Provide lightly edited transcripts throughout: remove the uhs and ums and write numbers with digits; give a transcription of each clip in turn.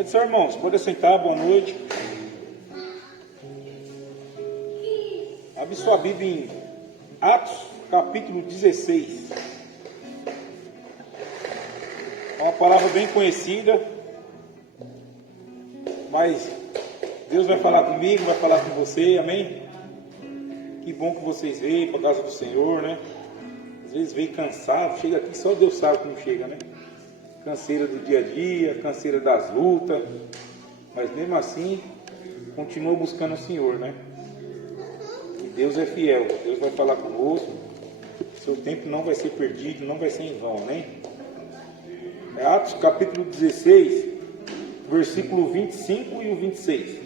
Pode ser, irmãos, pode sentar, boa noite. Abre sua Bíblia em Atos, capítulo 16. É uma palavra bem conhecida, mas Deus vai falar comigo, vai falar com você, amém? Que bom que vocês veem para a casa do Senhor, né? Às vezes vem cansado, chega aqui, só Deus sabe como chega, né? Canseira do dia a dia, canseira das lutas, mas mesmo assim, continua buscando o Senhor, né? E Deus é fiel, Deus vai falar conosco, seu tempo não vai ser perdido, não vai ser em vão, né? É Atos capítulo 16, versículo 25 e o 26.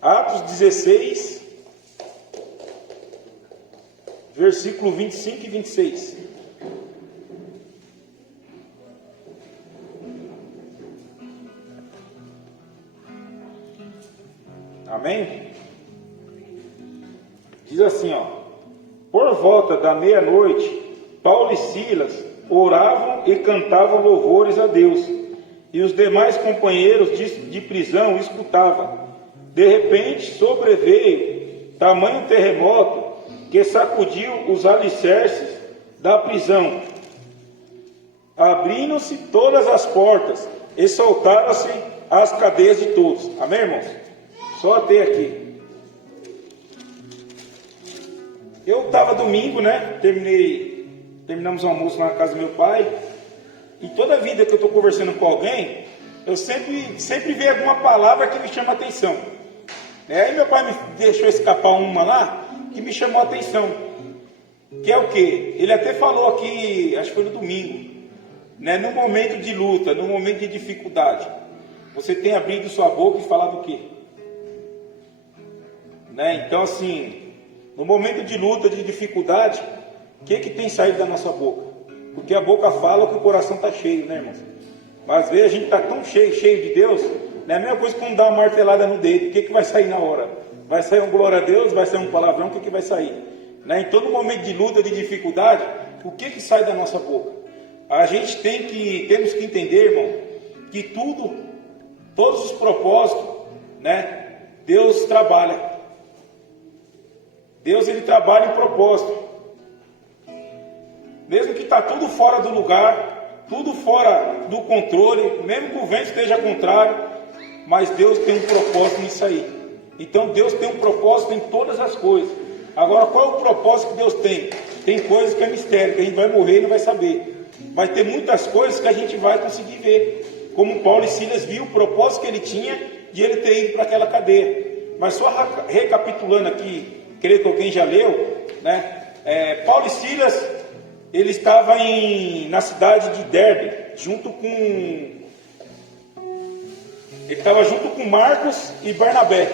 Atos 16, versículo 25 e 26. Amém? Diz assim, ó: por volta da meia-noite, Paulo e Silas oravam e cantavam louvores a Deus, e os demais companheiros de prisão escutavam. De repente sobreveio tamanho terremoto que sacudiu os alicerces da prisão. Abriram-se todas as portas e soltaram-se as cadeias de todos. Amém, irmãos? Só até aqui. Eu estava domingo, né? Terminamos o almoço na casa do meu pai. E toda vida que eu estou conversando com alguém, eu sempre vejo alguma palavra que me chama a atenção. Aí meu pai me deixou escapar uma lá que me chamou a atenção. Que é o quê? Ele até falou aqui, acho que foi no domingo, né? No momento de luta, no momento de dificuldade, você tem abrido sua boca e falado o quê? Né? Então assim, no momento de luta, de dificuldade, o que tem saído da nossa boca? Porque a boca fala que o coração está cheio, né, irmãos? Mas às vezes a gente está tão cheio de Deus, não é a mesma coisa que quando dá uma martelada no dedo. O que vai sair na hora? Vai sair um glória a Deus? Vai sair um palavrão? O que vai sair? Né? Em todo momento de luta, de dificuldade, o que sai da nossa boca? A gente temos que entender, irmão, que todos os propósitos, né? Deus trabalha. Deus, ele trabalha em propósito. Mesmo que está tudo fora do lugar, tudo fora do controle, mesmo que o vento esteja contrário, mas Deus tem um propósito nisso aí. Então Deus tem um propósito em todas as coisas. Agora, qual é o propósito que Deus tem? Tem coisas que é mistério, que a gente vai morrer e não vai saber. Vai ter muitas coisas que a gente vai conseguir ver. Como Paulo e Silas viu o propósito que ele tinha de ele ter ido para aquela cadeia. Mas só recapitulando aqui, creio que alguém já leu, né? Paulo e Silas, ele estava na cidade de Derbe, junto com Marcos e Barnabé,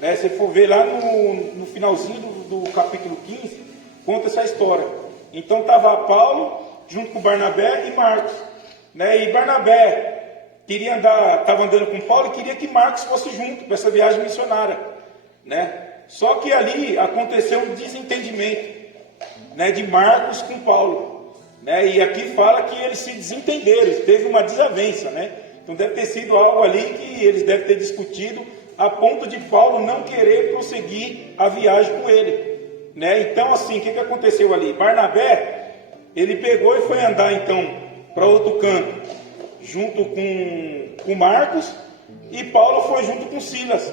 né? Se for ver lá no finalzinho do capítulo 15, conta essa história. Então estava Paulo junto com Barnabé e Marcos, né? E Barnabé estava andando com Paulo e queria que Marcos fosse junto para essa viagem missionária, né? Só que ali aconteceu um desentendimento, né, de Marcos com Paulo, né? E aqui fala que eles se desentenderam, teve uma desavença, né? Então deve ter sido algo ali que eles devem ter discutido a ponto de Paulo não querer prosseguir a viagem com ele, né? Então assim, o que aconteceu ali? Barnabé, ele pegou e foi andar então para outro canto, junto com Marcos, e Paulo foi junto com Silas,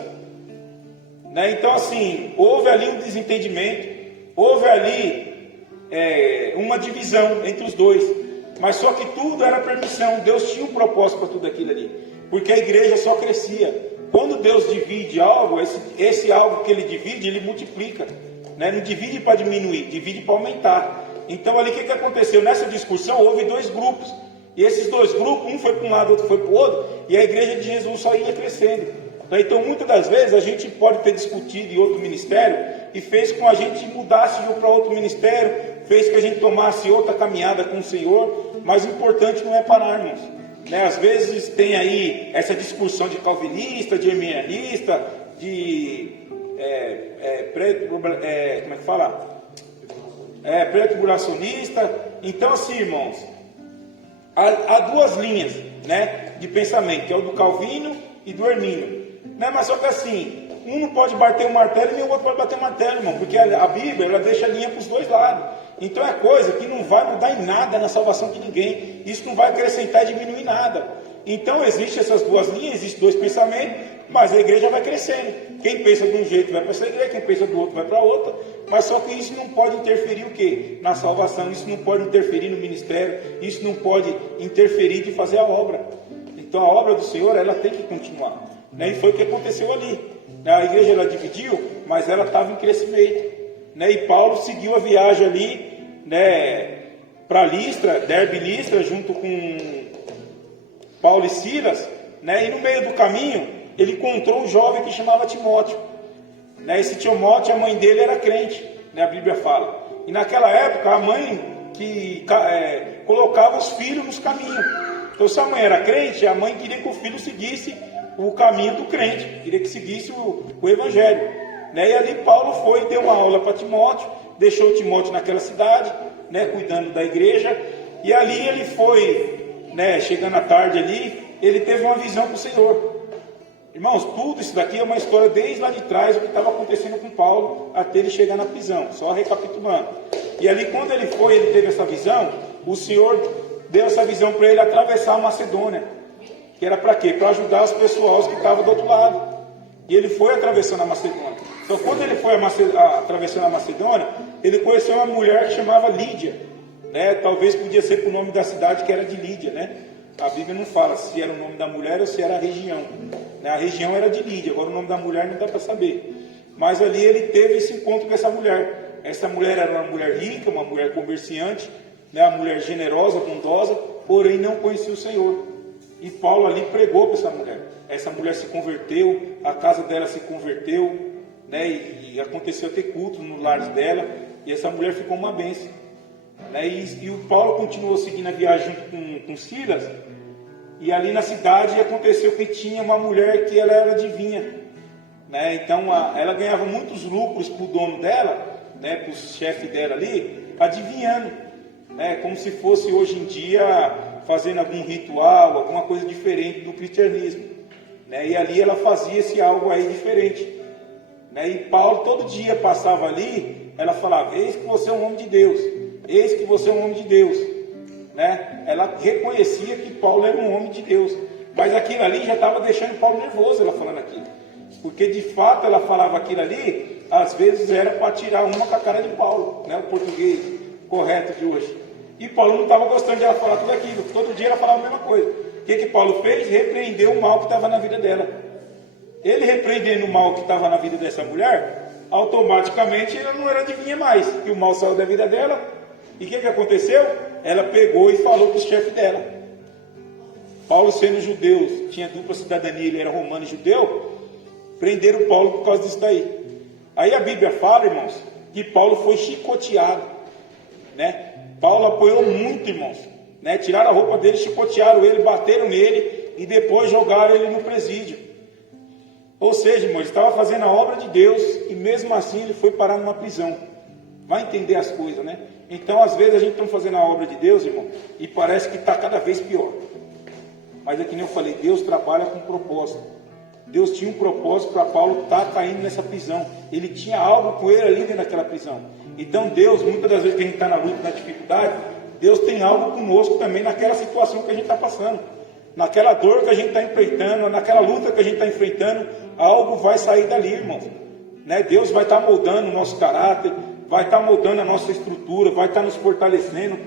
né? Então assim, houve ali um desentendimento, houve ali uma divisão entre os dois, mas só que tudo era permissão. Deus tinha um propósito para tudo aquilo ali, porque a igreja só crescia. Quando Deus divide algo, esse algo que ele divide, ele multiplica, né? Não divide para diminuir, divide para aumentar. Então ali o que aconteceu? Nessa discussão houve dois grupos, e esses dois grupos, um foi para um lado, outro foi para o outro, e a igreja de Jesus só ia crescendo. Então muitas das vezes a gente pode ter discutido em outro ministério e fez com a gente mudasse para outro ministério, fez que a gente tomasse outra caminhada com o Senhor, mas o importante não é parar, irmãos, né? Às vezes tem aí essa discussão de calvinista, de arminianista, de como é que fala? pré-tribulacionista. Então, assim, irmãos, há duas linhas, né, de pensamento, que é o do Calvino e do Hermínio, né? Mas só que assim, um não pode bater o martelo e nem o outro pode bater o martelo, irmão, porque a Bíblia, ela deixa a linha para os dois lados. Então é coisa que não vai mudar em nada na salvação de ninguém. Isso não vai acrescentar e diminuir nada. Então existem essas duas linhas, existem dois pensamentos, mas a igreja vai crescendo. Quem pensa de um jeito vai para essa igreja, quem pensa do outro vai para outra. Mas só que isso não pode interferir o quê? Na salvação. Isso não pode interferir no ministério. Isso não pode interferir de fazer a obra. Então a obra do Senhor, ela tem que continuar, né? E foi o que aconteceu ali. A igreja, ela dividiu, mas ela estava em crescimento, né? E Paulo seguiu a viagem ali, né, para Listra, Derbe e Listra, junto com Paulo e Silas, né? E no meio do caminho ele encontrou um jovem que chamava Timóteo, né? Esse Timóteo, a mãe dele era crente, né? A Bíblia fala. E naquela época a mãe que colocava os filhos nos caminhos. Então, se a mãe era crente, a mãe queria que o filho seguisse o caminho do crente, queria que seguisse o evangelho, né? E ali Paulo foi e deu uma aula para Timóteo, deixou Timóteo naquela cidade, né, cuidando da igreja. E ali ele foi, né, chegando à tarde ali, ele teve uma visão com o Senhor. Irmãos, tudo isso daqui é uma história desde lá de trás, o que estava acontecendo com Paulo, até ele chegar na prisão, só recapitulando. E ali quando ele foi, ele teve essa visão, o Senhor deu essa visão para ele atravessar a Macedônia, que era para quê? Para ajudar os pessoais que estavam do outro lado. E ele foi atravessando a Macedônia. Então quando ele foi atravessando a Macedônia, ele conheceu uma mulher que chamava Lídia, né? Talvez podia ser por nome da cidade, que era de Lídia, né? A Bíblia não fala se era o nome da mulher ou se era a região, né? A região era de Lídia, agora o nome da mulher não dá para saber. Mas ali ele teve esse encontro com essa mulher. Essa mulher era uma mulher rica, uma mulher comerciante, né? Uma mulher generosa, bondosa, porém não conhecia o Senhor. E Paulo ali pregou para essa mulher. Essa mulher se converteu, a casa dela se converteu, né? E aconteceu ter culto no lar dela, e essa mulher ficou uma bênção, né? E o Paulo continuou seguindo a viagem junto com Silas, e ali na cidade aconteceu que tinha uma mulher que ela era adivinha, né? Então ela ganhava muitos lucros para o dono dela, né? Para o chefe dela ali, adivinhando, né? Como se fosse hoje em dia fazendo algum ritual, alguma coisa diferente do cristianismo, né? E ali ela fazia esse algo aí diferente, né? E Paulo todo dia passava ali, ela falava: eis que você é um homem de Deus, eis que você é um homem de Deus, né? Ela reconhecia que Paulo era um homem de Deus, mas aquilo ali já estava deixando Paulo nervoso, ela falando aquilo, porque de fato ela falava aquilo ali, às vezes era para tirar uma com a cara de Paulo, né? O português correto de hoje. E Paulo não estava gostando de ela falar tudo aquilo. Todo dia ela falava a mesma coisa. O que Paulo fez? Repreendeu o mal que estava na vida dela. Ele repreendendo o mal que estava na vida dessa mulher, automaticamente ela não era adivinha mais. E o mal saiu da vida dela. E o que aconteceu? Ela pegou e falou para o chefe dela. Paulo, sendo judeu, tinha dupla cidadania, ele era romano e judeu, prenderam Paulo por causa disso daí. Aí a Bíblia fala, irmãos, que Paulo foi chicoteado, né? Paulo apoiou muito, irmãos, né? Tiraram a roupa dele, chicotearam ele, bateram nele e depois jogaram ele no presídio. Ou seja, irmãos, ele estava fazendo a obra de Deus e mesmo assim ele foi parar numa prisão. Vai entender as coisas, né? Então, às vezes a gente está fazendo a obra de Deus, irmão, e parece que está cada vez pior. Mas é que nem eu falei, Deus trabalha com propósito. Deus tinha um propósito para Paulo estar caindo nessa prisão. Ele tinha algo com ele ali dentro daquela prisão. Então Deus, muitas das vezes que a gente está na luta, na dificuldade, Deus tem algo conosco também naquela situação que a gente está passando. Naquela dor que a gente está enfrentando, naquela luta que a gente está enfrentando, algo vai sair dali, irmãos, né? Deus vai estar moldando o nosso caráter, vai estar moldando a nossa estrutura, vai estar nos fortalecendo.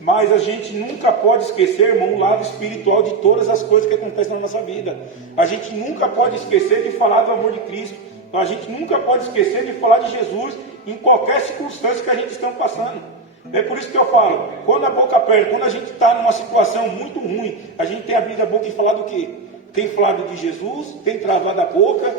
Mas a gente nunca pode esquecer, irmão, o lado espiritual de todas as coisas que acontecem na nossa vida. A gente nunca pode esquecer de falar do amor de Cristo. A gente nunca pode esquecer de falar de Jesus em qualquer circunstância que a gente está passando. É por isso que eu falo, quando a boca aperta, quando a gente está numa situação muito ruim, a gente tem abrido a boca e falado o quê? Tem falado de Jesus, tem travado a boca,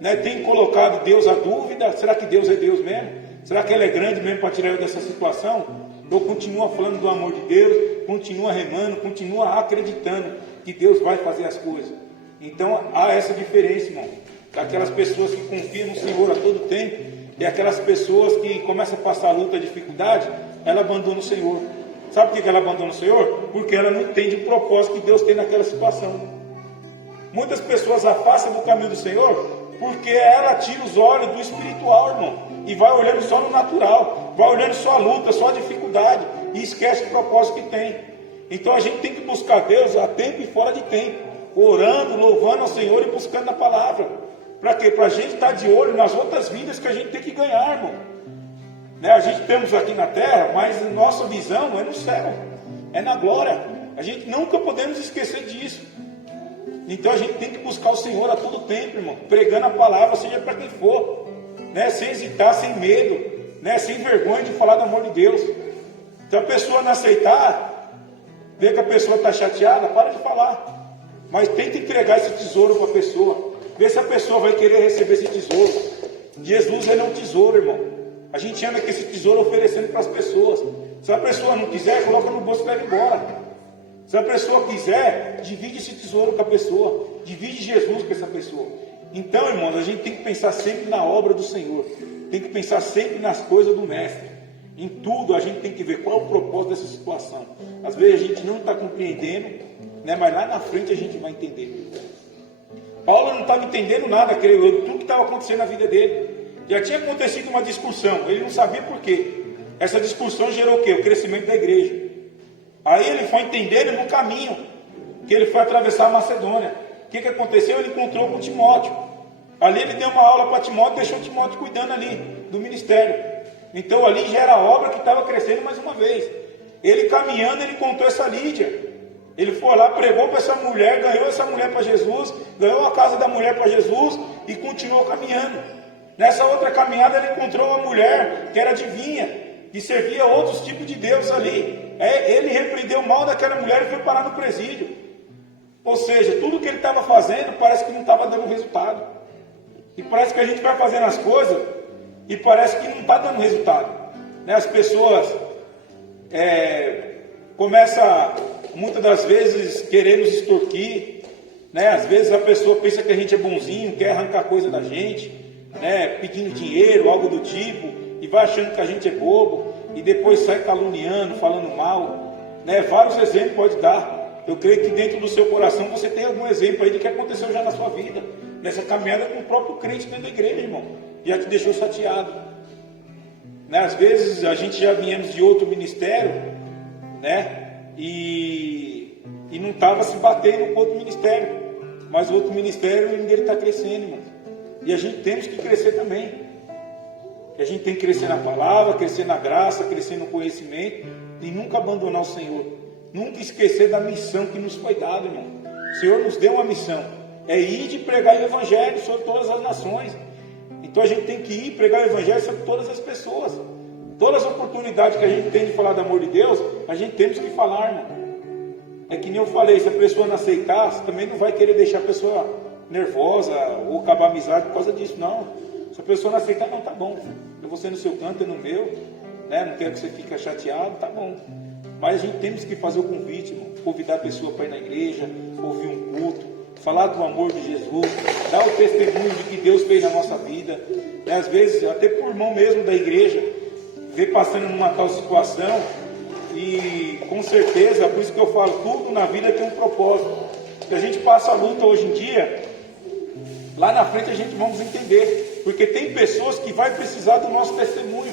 né? Tem colocado Deus à dúvida. Será que Deus é Deus mesmo? Será que Ele é grande mesmo para tirar eu dessa situação? Eu continuo falando do amor de Deus, continuo remando, continuo acreditando que Deus vai fazer as coisas. Então há essa diferença, irmão, daquelas pessoas que confiam no Senhor a todo tempo E aquelas pessoas que começam a passar luta, dificuldade, ela abandona o Senhor. Sabe por que ela abandona o Senhor? Porque ela não entende o propósito que Deus tem naquela situação. Muitas pessoas afastam do caminho do Senhor porque ela tira os olhos do espiritual, irmão, e vai olhando só no natural, vai olhando só a luta, só a dificuldade, e esquece o propósito que tem. Então a gente tem que buscar Deus a tempo e fora de tempo, orando, louvando ao Senhor e buscando a palavra. Para quê? Para a gente estar de olho nas outras vidas que a gente tem que ganhar, irmão. Né? A gente temos aqui na terra, mas nossa visão é no céu, é na glória. A gente nunca podemos esquecer disso. Então a gente tem que buscar o Senhor a todo tempo, irmão, pregando a palavra, seja para quem for, né? Sem hesitar, sem medo, né? Sem vergonha de falar do amor de Deus. Então a pessoa não aceitar, vê que a pessoa está chateada, para de falar. Mas tenta entregar esse tesouro para a pessoa, vê se a pessoa vai querer receber esse tesouro. Jesus, ele é um tesouro, irmão. A gente anda com esse tesouro oferecendo para as pessoas. Se a pessoa não quiser, coloca no bolso e leva embora. Se a pessoa quiser, divide esse tesouro com a pessoa, divide Jesus com essa pessoa. Então, irmãos, a gente tem que pensar sempre na obra do Senhor, tem que pensar sempre nas coisas do Mestre. Em tudo a gente tem que ver qual é o propósito dessa situação. Às vezes a gente não está compreendendo, né, mas lá na frente a gente vai entender. Paulo não estava entendendo nada, creio eu, de tudo que estava acontecendo na vida dele. Já tinha acontecido uma discussão, ele não sabia por quê. Essa discussão gerou o quê? O crescimento da igreja. Aí ele foi entendendo no caminho, que ele foi atravessar a Macedônia. O que aconteceu? Ele encontrou com Timóteo. Ali ele deu uma aula para Timóteo, deixou Timóteo cuidando ali do ministério. Então ali já era a obra que estava crescendo mais uma vez. Ele caminhando, ele encontrou essa Lídia. Ele foi lá, pregou para essa mulher, ganhou essa mulher para Jesus, ganhou a casa da mulher para Jesus e continuou caminhando. Nessa outra caminhada ele encontrou uma mulher que era adivinha, que servia a outros tipos de deuses ali. Ele repreendeu o mal daquela mulher e foi parar no presídio. Ou seja, tudo que ele estava fazendo parece que não estava dando resultado. E parece que a gente vai fazendo as coisas e parece que não está dando resultado. Né? As pessoas começam, muitas das vezes, querer nos extorquir. Né? Às vezes a pessoa pensa que a gente é bonzinho, quer arrancar coisa da gente, né? Pedindo dinheiro, algo do tipo, e vai achando que a gente é bobo. E depois sai caluniando, falando mal, né? Vários exemplos pode dar. Eu creio que dentro do seu coração você tem algum exemplo aí do que aconteceu já na sua vida, nessa caminhada com o próprio crente dentro da igreja, irmão, já te deixou chateado, né? Às vezes a gente já viemos de outro ministério, né? E não estava se batendo com outro ministério, mas o outro ministério ainda ele está crescendo, irmão. E a gente temos que crescer também. A gente tem que crescer na palavra, crescer na graça, crescer no conhecimento e nunca abandonar o Senhor. Nunca esquecer da missão que nos foi dada, irmão. O Senhor nos deu uma missão. É ir de pregar o Evangelho sobre todas as nações. Então a gente tem que ir pregar o Evangelho sobre todas as pessoas. Todas as oportunidades que a gente tem de falar do amor de Deus, a gente temos que falar, irmão. É que nem eu falei, se a pessoa não aceitar, você também não vai querer deixar a pessoa nervosa ou acabar a amizade por causa disso, não. Se a pessoa não aceitar, não, tá bom. Eu vou ser no seu canto, eu no meu, né? Não quero que você fique chateado, tá bom. Mas a gente temos que fazer o convite, irmão. Convidar a pessoa para ir na igreja, ouvir um culto, falar do amor de Jesus, dar o testemunho de que Deus fez na nossa vida. Né? Às vezes, até por irmão mesmo da igreja, ver passando numa tal situação, e com certeza, por isso que eu falo, tudo na vida tem um propósito. Se a gente passa a luta hoje em dia, lá na frente a gente vamos entender. Porque tem pessoas que vão precisar do nosso testemunho,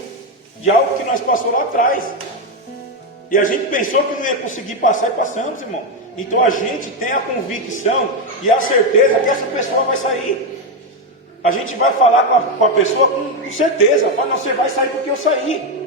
de algo que nós passamos lá atrás. E a gente pensou que não ia conseguir passar e passamos, irmão. Então a gente tem a convicção e a certeza que essa pessoa vai sair. A gente vai falar com a pessoa com certeza. Fala, não, você vai sair porque eu saí.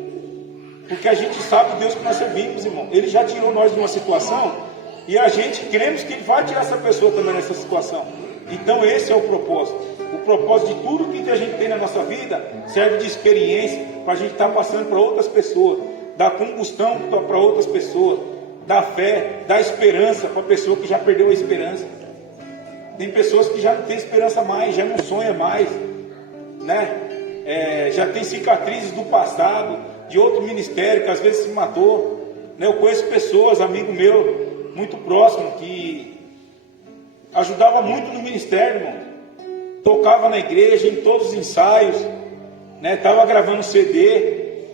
Porque a gente sabe o Deus que nós servimos, irmão. Ele já tirou nós de uma situação e a gente cremos que Ele vai tirar essa pessoa também nessa situação. Então esse é o propósito. O propósito de tudo que a gente tem na nossa vida serve de experiência para a gente estar passando para outras pessoas, dar combustão para outras pessoas, dar fé, dar esperança para a pessoa que já perdeu a esperança. Tem pessoas que já não têm esperança mais, já não sonha mais, né? Já tem cicatrizes do passado, de outro ministério que às vezes se matou, né? Eu conheço pessoas, amigo meu, muito próximo, que ajudava muito no ministério, irmão. Tocava na igreja, em todos os ensaios, né? Tava gravando CD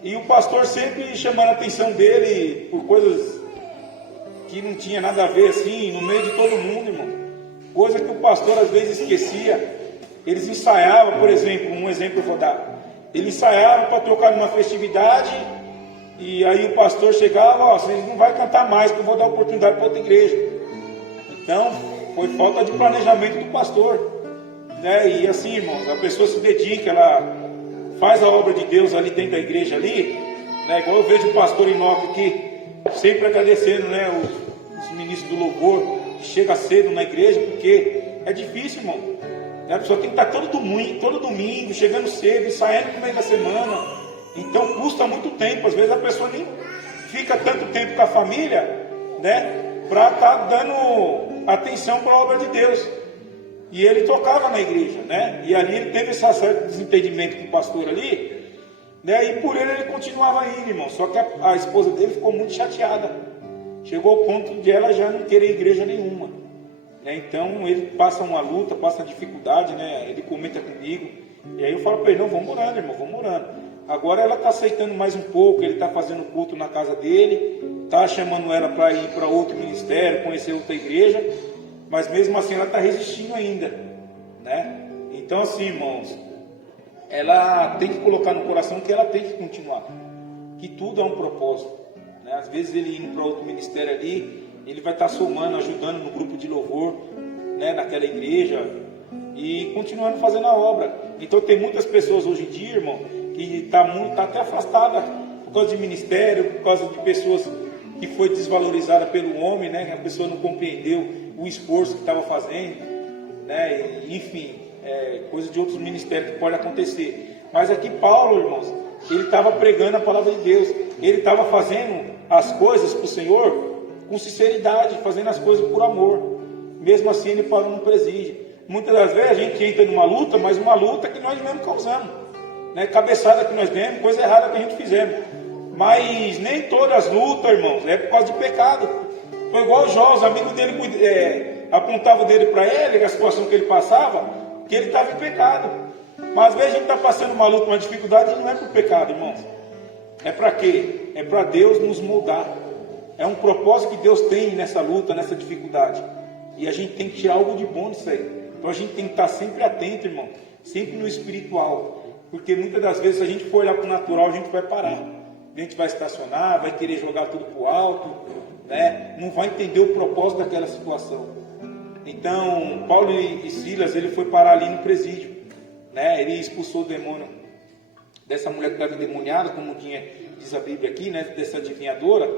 e o pastor sempre chamando a atenção dele por coisas que não tinha nada a ver assim, no meio de todo mundo, irmão. Coisa que o pastor às vezes esquecia. Eles ensaiavam, por exemplo, um exemplo eu vou dar. Eles ensaiavam para tocar numa festividade e aí o pastor chegava, ó, vocês não vai cantar mais, que eu vou dar oportunidade para outra igreja. Então, foi falta de planejamento do pastor, né? E assim, irmãos, a pessoa se dedica, ela faz a obra de Deus ali dentro da igreja ali, né? Igual eu vejo o pastor Inoque aqui, sempre agradecendo, né, os ministros do louvor, que chega cedo na igreja, porque é difícil, irmão. A pessoa tem que estar todo domingo, chegando cedo, saindo no meio da semana. Então custa muito tempo. Às vezes a pessoa nem fica tanto tempo com a família, né, para estar dando atenção para a obra de Deus. E ele tocava na igreja, né? E ali ele teve esse certo desentendimento com o pastor ali, né? E por ele continuava indo, irmão. Só que a esposa dele ficou muito chateada. Chegou ao ponto de ela já não querer igreja nenhuma, né? Então ele passa uma luta, passa uma dificuldade, né? Ele comenta comigo. E aí eu falo para ele, não, vamos orando, irmão, vamos orando. Agora ela está aceitando mais um pouco, ele está fazendo culto na casa dele, está chamando ela para ir para outro ministério, conhecer outra igreja, mas mesmo assim ela está resistindo ainda, né? Então assim, irmãos, ela tem que colocar no coração que ela tem que continuar, que tudo é um propósito, né? Às vezes ele indo para outro ministério ali, ele vai estar somando, ajudando no grupo de louvor, né, naquela igreja, e continuando fazendo a obra. Então tem muitas pessoas hoje em dia, irmão, que tá até afastada por causa de ministério, por causa de pessoas que foi desvalorizada pelo homem, né? A pessoa não compreendeu o esforço que estava fazendo, né? E, enfim, coisa de outros ministérios que pode acontecer. Mas aqui Paulo, irmãos, ele estava pregando a palavra de Deus, ele estava fazendo as coisas para o Senhor com sinceridade, fazendo as coisas por amor. Mesmo assim ele parou no presídio. Muitas das vezes a gente entra numa luta, mas uma luta que nós mesmos causamos, né? Cabeçada que nós demos, coisa errada que a gente fizemos. Mas nem todas as lutas, irmãos, é por causa de pecado. Foi igual o Jó, os amigos dele apontavam dele para ele, a situação que ele passava, que ele estava em pecado. Mas às vezes a gente está passando uma luta, uma dificuldade, e não é por pecado, irmãos. É para quê? É para Deus nos moldar. É um propósito que Deus tem nessa luta, nessa dificuldade. E a gente tem que tirar algo de bom disso aí. Então a gente tem que estar sempre atento, irmão. Sempre no espiritual. Porque muitas das vezes, se a gente for olhar para o natural, a gente vai parar. A gente vai estacionar, vai querer jogar tudo para o alto, né? Não vai entender o propósito daquela situação. Então, Paulo e Silas, ele foi parar ali no presídio, né? Ele expulsou o demônio dessa mulher que estava endemoniada, como diz a Bíblia aqui, né? Dessa adivinhadora.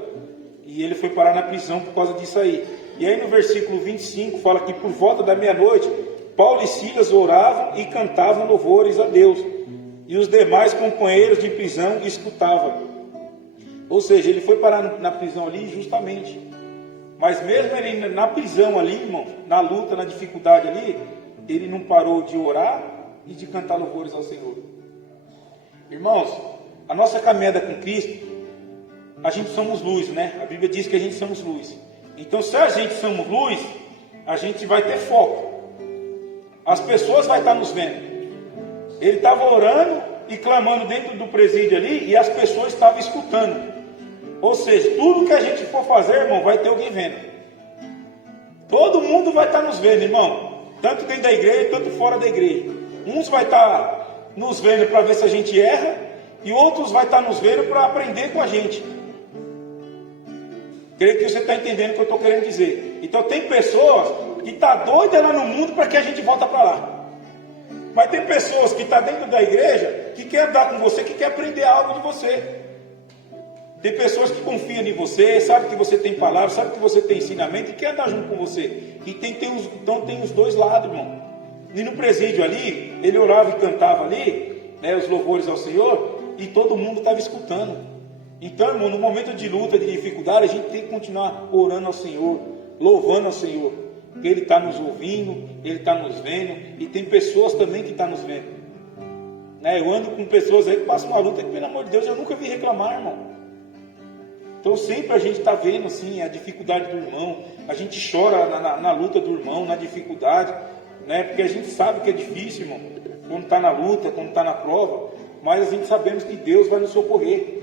E ele foi parar na prisão por causa disso aí. E aí no versículo 25 fala que por volta da meia-noite, Paulo e Silas oravam e cantavam louvores a Deus. E os demais companheiros de prisão escutavam. Ou seja, ele foi parar na prisão ali justamente. Mas mesmo ele na prisão ali, irmão, na luta, na dificuldade ali, ele não parou de orar e de cantar louvores ao Senhor. Irmãos, a nossa caminhada com Cristo, a gente somos luz, né? A Bíblia diz que a gente somos luz. Então, se a gente somos luz, a gente vai ter foco. As pessoas vão estar nos vendo. Ele estava orando e clamando dentro do presídio ali, e as pessoas estavam escutando. Ou seja, tudo que a gente for fazer, irmão, vai ter alguém vendo. Todo mundo vai estar nos vendo, irmão. Tanto dentro da igreja, tanto fora da igreja. Uns vai estar nos vendo para ver se a gente erra, e outros vai estar nos vendo para aprender com a gente. Creio que você está entendendo o que eu estou querendo dizer. Então tem pessoas que estão doidas lá no mundo para que a gente volta para lá. Mas tem pessoas que estão dentro da igreja que quer andar com você, que quer aprender algo de você. Tem pessoas que confiam em você, sabe que você tem palavra, sabe que você tem ensinamento e quer andar junto com você. E então tem os dois lados, irmão. E no presídio ali, ele orava e cantava ali, né, os louvores ao Senhor, e todo mundo estava escutando. Então, irmão, no momento de luta, de dificuldade, a gente tem que continuar orando ao Senhor, louvando ao Senhor. Porque Ele está nos ouvindo, Ele está nos vendo, e tem pessoas também que estão nos vendo. Né? Eu ando com pessoas aí que passam uma luta que, pelo amor de Deus, eu nunca vi reclamar, irmão. Então sempre a gente está vendo assim a dificuldade do irmão, a gente chora na luta do irmão, na dificuldade, né? Porque a gente sabe que é difícil, irmão, quando está na luta, quando está na prova, mas a gente sabemos que Deus vai nos socorrer.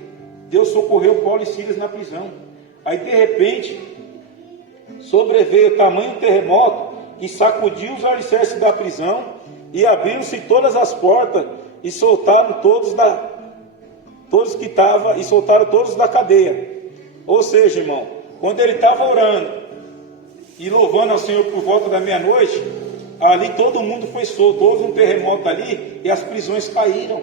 Deus socorreu Paulo e Silas na prisão. Aí de repente sobreveio tamanho terremoto que sacudiu os alicerces da prisão, e abriram-se todas as portas, e soltaram todos da cadeia. Ou seja, irmão, quando ele estava orando e louvando ao Senhor por volta da meia-noite, ali todo mundo foi solto. Houve um terremoto ali e as prisões caíram.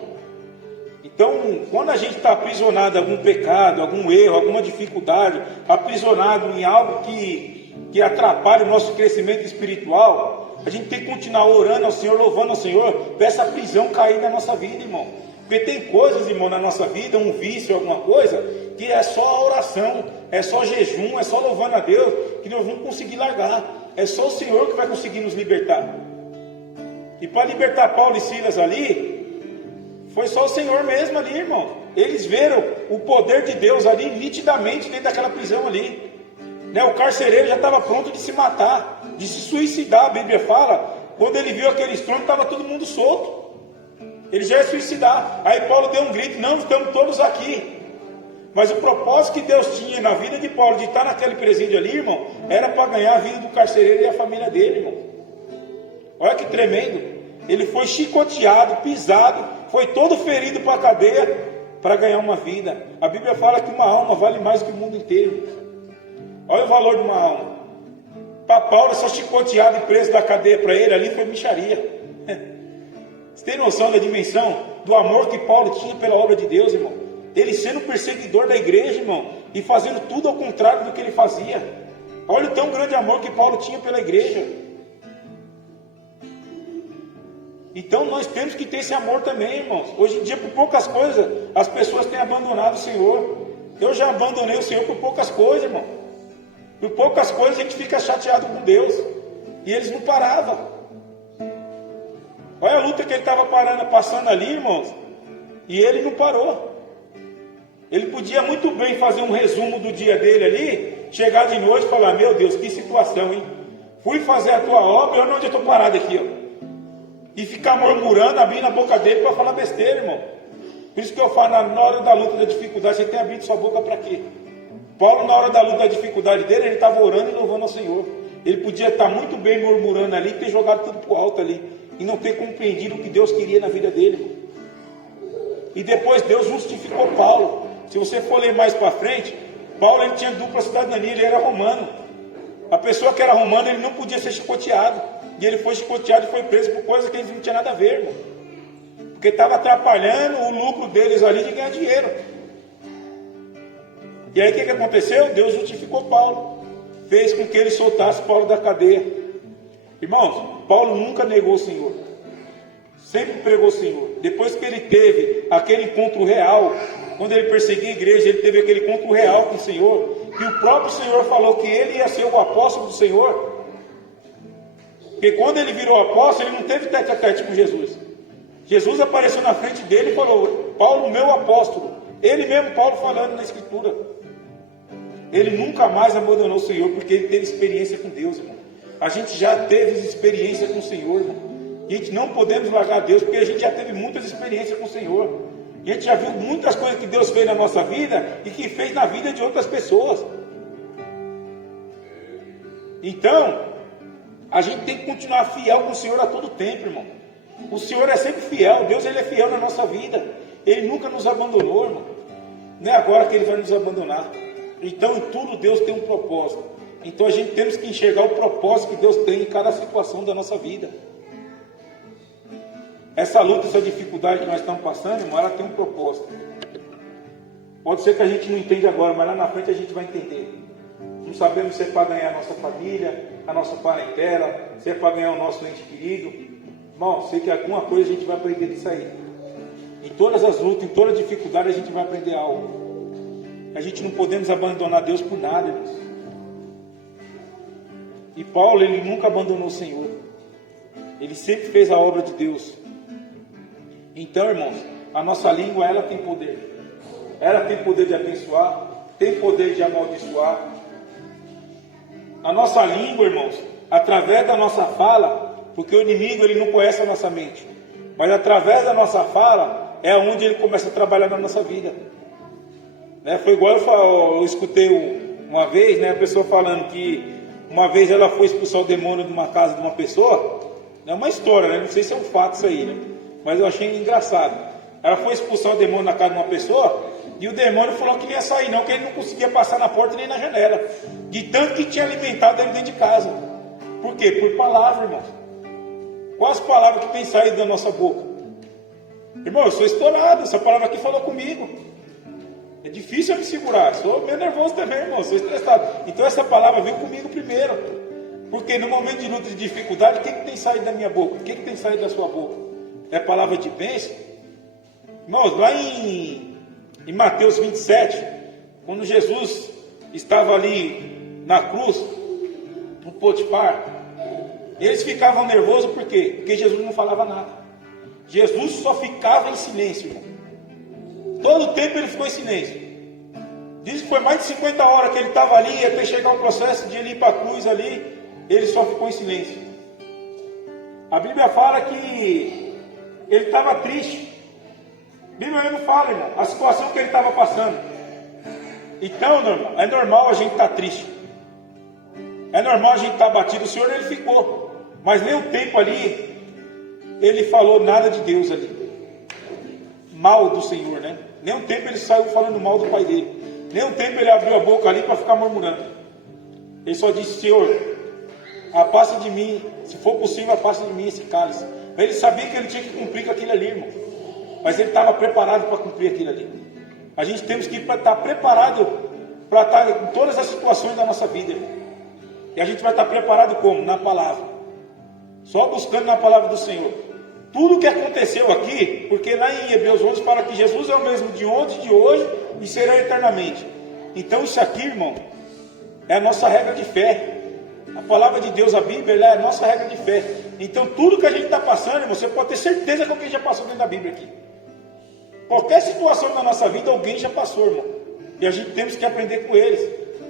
Então, quando a gente está aprisionado em algum pecado, algum erro, alguma dificuldade, aprisionado em algo que atrapalha o nosso crescimento espiritual, a gente tem que continuar orando ao Senhor, louvando ao Senhor, para essa prisão cair na nossa vida, irmão. Porque tem coisas, irmão, na nossa vida, um vício, alguma coisa, que é só a oração, é só jejum, é só louvando a Deus, que nós vamos conseguir largar. É só o Senhor que vai conseguir nos libertar. E para libertar Paulo e Silas ali, foi só o Senhor mesmo ali, irmão. Eles viram o poder de Deus ali nitidamente dentro daquela prisão ali. Né? O carcereiro já estava pronto de se matar, de se suicidar. A Bíblia fala, quando ele viu aquele estrondo, estava todo mundo solto. Ele já ia suicidar. Aí Paulo deu um grito: não, estamos todos aqui. Mas o propósito que Deus tinha na vida de Paulo, de estar naquele presídio ali, irmão, era para ganhar a vida do carcereiro e a família dele, irmão. Olha que tremendo. Ele foi chicoteado, pisado, foi todo ferido para a cadeia para ganhar uma vida. A Bíblia fala que uma alma vale mais do que o mundo inteiro. Olha o valor de uma alma. Para Paulo, só chicoteado e preso da cadeia para ele ali foi mixaria. Você tem noção da dimensão do amor que Paulo tinha pela obra de Deus, irmão? Ele sendo perseguidor da igreja, irmão, e fazendo tudo ao contrário do que ele fazia. Olha o tão grande amor que Paulo tinha pela igreja. Então nós temos que ter esse amor também, irmãos. Hoje em dia, por poucas coisas, as pessoas têm abandonado o Senhor. Eu já abandonei o Senhor por poucas coisas, irmão. Por poucas coisas a gente fica chateado com Deus. E eles não paravam. Olha a luta que ele estava passando ali, irmãos. E ele não parou. Ele podia muito bem fazer um resumo do dia dele ali, chegar de noite e falar: meu Deus, que situação, hein? Fui fazer a tua obra, olha onde eu estou parado aqui, ó. E ficar murmurando, abrindo a boca dele para falar besteira, irmão. Por isso que eu falo, na hora da luta da dificuldade, você tem abrido sua boca para quê? Paulo, na hora da luta da dificuldade dele, ele estava orando e louvando ao Senhor. Ele podia estar muito bem murmurando ali, ter jogado tudo para o alto ali, e não ter compreendido o que Deus queria na vida dele. E depois Deus justificou Paulo. Se você for ler mais para frente, Paulo ele tinha dupla cidadania, ele era romano. A pessoa que era romana, ele não podia ser chicoteado. E ele foi chicoteado e foi preso por coisas que eles não tinham nada a ver, irmão. Porque estava atrapalhando o lucro deles ali de ganhar dinheiro. E aí o que aconteceu? Deus justificou Paulo. Fez com que ele soltasse Paulo da cadeia. Irmãos, Paulo nunca negou o Senhor. Sempre pregou o Senhor. Depois que ele teve aquele encontro real, quando ele perseguia a igreja, ele teve aquele encontro real com o Senhor, que o próprio Senhor falou que ele ia ser o apóstolo do Senhor. Porque quando ele virou apóstolo, ele não teve tete a tete com Jesus. Jesus apareceu na frente dele e falou: Paulo, meu apóstolo. Ele mesmo, Paulo, falando na Escritura. Ele nunca mais abandonou o Senhor, porque ele teve experiência com Deus, irmão. A gente já teve experiência com o Senhor, irmão. E a gente não podemos largar Deus, porque a gente já teve muitas experiências com o Senhor. E a gente já viu muitas coisas que Deus fez na nossa vida e que fez na vida de outras pessoas. Então, a gente tem que continuar fiel com o Senhor a todo tempo, irmão. O Senhor é sempre fiel. Deus, ele é fiel na nossa vida. Ele nunca nos abandonou, irmão. Não é agora que ele vai nos abandonar. Então, em tudo Deus tem um propósito. Então, a gente temos que enxergar o propósito que Deus tem em cada situação da nossa vida. Essa luta, essa dificuldade que nós estamos passando, irmão, ela tem um propósito. Pode ser que a gente não entenda agora, mas lá na frente a gente vai entender. Não sabemos se é para ganhar a nossa família, a nossa parentela, se é para ganhar o nosso ente querido. Irmão, sei que alguma coisa a gente vai aprender disso aí. Em todas as lutas, em toda dificuldade, a gente vai aprender algo. A gente não podemos abandonar Deus por nada, irmãos. E Paulo, ele nunca abandonou o Senhor. Ele sempre fez a obra de Deus. Então, irmãos, a nossa língua, ela tem poder. Ela tem poder de abençoar, tem poder de amaldiçoar. A nossa língua, irmãos, através da nossa fala, porque o inimigo, ele não conhece a nossa mente, mas através da nossa fala, é onde ele começa a trabalhar na nossa vida. Né? Foi igual eu escutei uma vez, né, a pessoa falando que uma vez ela foi expulsar o demônio de uma casa de uma pessoa. É uma história, né? Não sei se é um fato isso aí, né? Mas eu achei engraçado. Ela foi expulsar o demônio na casa de uma pessoa e o demônio falou que não ia sair não, que ele não conseguia passar na porta nem na janela, de tanto que tinha alimentado ele dentro de casa. Por quê? Por palavra, irmãos. Quais palavras que tem saído da nossa boca? Irmão, eu sou estourado, essa palavra aqui falou comigo. É difícil eu me segurar, sou meio nervoso também, irmão, sou estressado. Então essa palavra veio comigo primeiro. Porque no momento de luta e de dificuldade, o que tem saído da minha boca? O que tem saído da sua boca? É palavra de bênção? Irmãos, lá em Mateus 27, quando Jesus estava ali na cruz, no Potifar, eles ficavam nervosos por quê? Porque Jesus não falava nada. Jesus só ficava em silêncio, irmão. Todo o tempo ele ficou em silêncio. Diz que foi mais de 50 horas que ele estava ali, até chegar o processo de ele ir para a cruz ali, ele só ficou em silêncio. A Bíblia fala que ele estava triste. A Bíblia não fala, irmão, a situação que ele estava passando. Então, irmão, é normal a gente estar triste. É normal a gente estar abatido. O Senhor, ele ficou. Mas nem o tempo ali, ele falou nada de Deus ali. Mal do Senhor, né? Nem um tempo ele saiu falando mal do pai dele. Nem um tempo ele abriu a boca ali para ficar murmurando. Ele só disse: Senhor, apassa de mim, se for possível, apassa de mim esse cálice. Ele sabia que ele tinha que cumprir com aquilo ali, irmão. Mas ele estava preparado para cumprir aquilo ali. A gente temos que estar preparado para estar em todas as situações da nossa vida, irmão. E a gente vai estar preparado como? Na palavra. Só buscando na palavra do Senhor. Tudo que aconteceu aqui, porque lá em Hebreus 11 fala que Jesus é o mesmo de ontem, de hoje e será eternamente. Então isso aqui, irmão, é a nossa regra de fé. A palavra de Deus, a Bíblia, ela é a nossa regra de fé. Então tudo que a gente está passando, irmão, você pode ter certeza que alguém já passou dentro da Bíblia aqui. Qualquer situação da nossa vida, alguém já passou, irmão. E a gente temos que aprender com eles.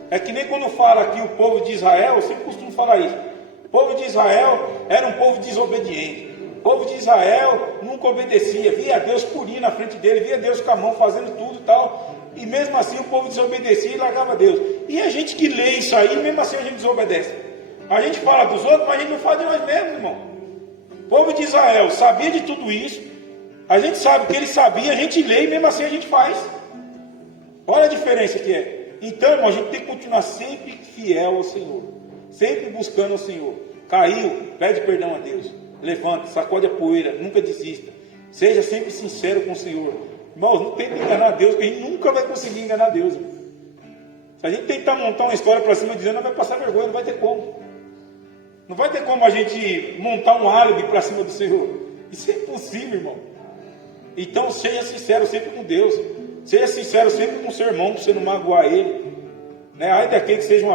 É que nem quando fala aqui o povo de Israel, eu sempre costumo falar isso. O povo de Israel era um povo desobediente. O povo de Israel nunca obedecia, via Deus purinho na frente dele, via Deus com a mão fazendo tudo e tal, e mesmo assim o povo desobedecia e largava Deus. E a gente que lê isso aí, mesmo assim a gente desobedece. A gente fala dos outros, mas a gente não fala de nós mesmos, irmão. O povo de Israel sabia de tudo isso, a gente sabe que ele sabia, a gente lê e mesmo assim a gente faz. Olha a diferença que é. Então, irmão, a gente tem que continuar sempre fiel ao Senhor, sempre buscando o Senhor. Caiu, pede perdão a Deus. Levanta, sacode a poeira, nunca desista. Seja sempre sincero com o Senhor. Irmãos, não tente enganar Deus, porque a gente nunca vai conseguir enganar Deus. Irmão. Se a gente tentar montar uma história para cima dizendo, não vai passar vergonha, não vai ter como. Não vai ter como a gente montar um álibi para cima do Senhor. Isso é impossível, irmão. Então seja sincero sempre com Deus. Seja sincero sempre com o seu irmão, para você não magoar ele. Né? Ai daquele que seja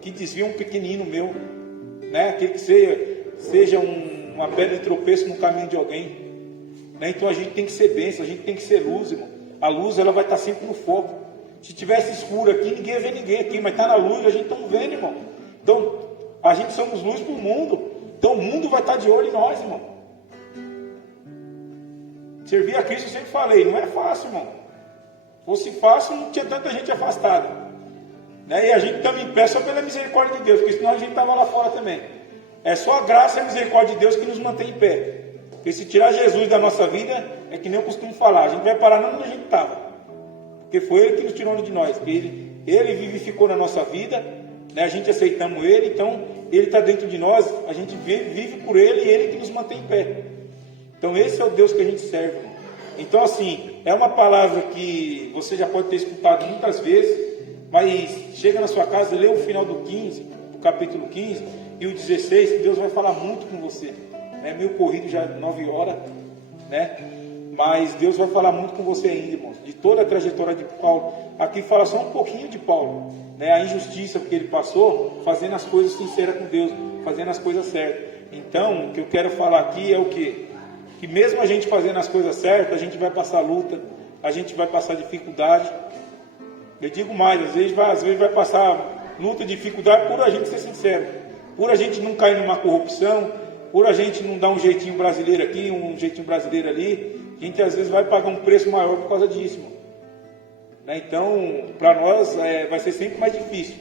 que desvia um pequenino meu. Né? Aquele que seja uma pedra de tropeço no caminho de alguém. Né? Então a gente tem que ser bênção, a gente tem que ser luz, irmão. A luz ela vai estar sempre no foco. Se tivesse escuro aqui, ninguém ia ver ninguém aqui, mas está na luz, a gente está vendo, irmão. Então a gente somos luz para o mundo. Então o mundo vai estar de olho em nós, irmão. Servir a Cristo eu sempre falei, não é fácil, irmão. Se fosse fácil, não tinha tanta gente afastada. Né? E a gente também peça só pela misericórdia de Deus, porque senão a gente estava lá fora também. É só a graça e a misericórdia de Deus que nos mantém em pé. Porque se tirar Jesus da nossa vida, é que nem eu costumo falar, a gente vai parar não onde a gente estava. Porque foi Ele que nos tirou de nós. Ele vivificou na nossa vida, né? A gente aceitamos Ele, então Ele está dentro de nós, a gente vive por Ele e Ele que nos mantém em pé. Então esse é o Deus que a gente serve. Então assim, é uma palavra que você já pode ter escutado muitas vezes, mas chega na sua casa, lê o final do 15, do capítulo 15 e o 16, que Deus vai falar muito com você. É meio corrido já 9 horas, né? Mas Deus vai falar muito com você ainda, irmãos, de toda a trajetória de Paulo. Aqui fala só um pouquinho de Paulo, né? A injustiça que ele passou, fazendo as coisas sinceras com Deus, fazendo as coisas certas. Então, o que eu quero falar aqui é o quê? Que mesmo a gente fazendo as coisas certas, a gente vai passar luta, a gente vai passar dificuldade. Eu digo mais, às vezes vai passar luta, dificuldade por a gente ser sincero, por a gente não cair numa corrupção, por a gente não dar um jeitinho brasileiro aqui, um jeitinho brasileiro ali. A gente às vezes vai pagar um preço maior por causa disso, irmão. Né? Então, para nós vai ser sempre mais difícil.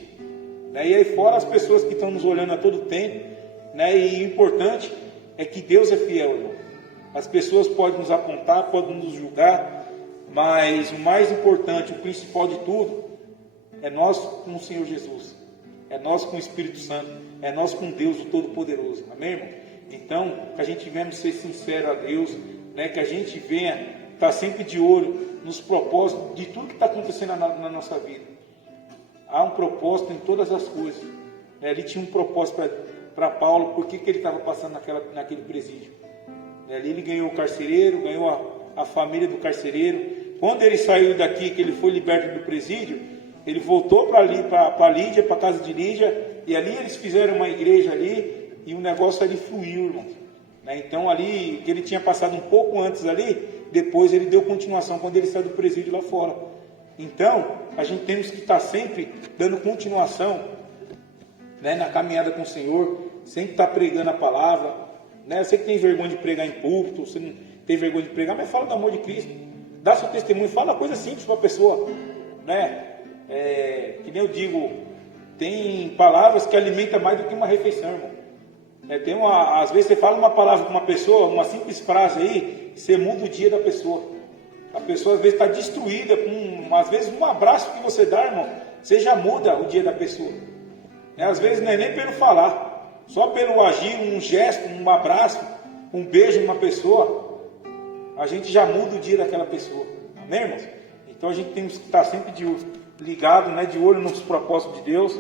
Né? E aí fora as pessoas que estão nos olhando a todo tempo, né? E o importante é que Deus é fiel, irmão. As pessoas podem nos apontar, podem nos julgar, mas o mais importante, o principal de tudo, é nós com o Senhor Jesus, é nós com o Espírito Santo, é nós com Deus, o Todo-Poderoso. Amém, irmão? Então, que a gente venha ser sincero a Deus, né? Que a gente venha estar sempre de olho nos propósitos de tudo que está acontecendo na nossa vida. Há um propósito em todas as coisas. Ele tinha um propósito para Paulo, por que ele estava passando naquele presídio. Ali ele ganhou o carcereiro, ganhou a família do carcereiro. Quando ele saiu daqui, que ele foi liberto do presídio, ele voltou para Lídia, para a casa de Lídia, e ali eles fizeram uma igreja ali, e o negócio ali fluiu, irmão. Então ali, que ele tinha passado um pouco antes ali, depois ele deu continuação quando ele saiu do presídio lá fora. Então, a gente temos que estar sempre dando continuação, né, na caminhada com o Senhor, sempre estar pregando a palavra, né? Você que tem vergonha de pregar em púlpito, você não tem vergonha de pregar, mas fala do amor de Cristo, dá seu testemunho, fala coisa simples para a pessoa, né? Que nem eu digo, tem palavras que alimentam mais do que uma refeição, irmão. Às vezes você fala uma palavra com uma pessoa, uma simples frase aí, você muda o dia da pessoa. A pessoa às vezes está destruída, às vezes um abraço que você dá, irmão, você já muda o dia da pessoa. Às vezes não é nem pelo falar, só pelo agir, um gesto, um abraço, um beijo numa pessoa, a gente já muda o dia daquela pessoa. Amém, irmãos? Então a gente tem que estar sempre ligado, né, de olho nos propósitos de Deus.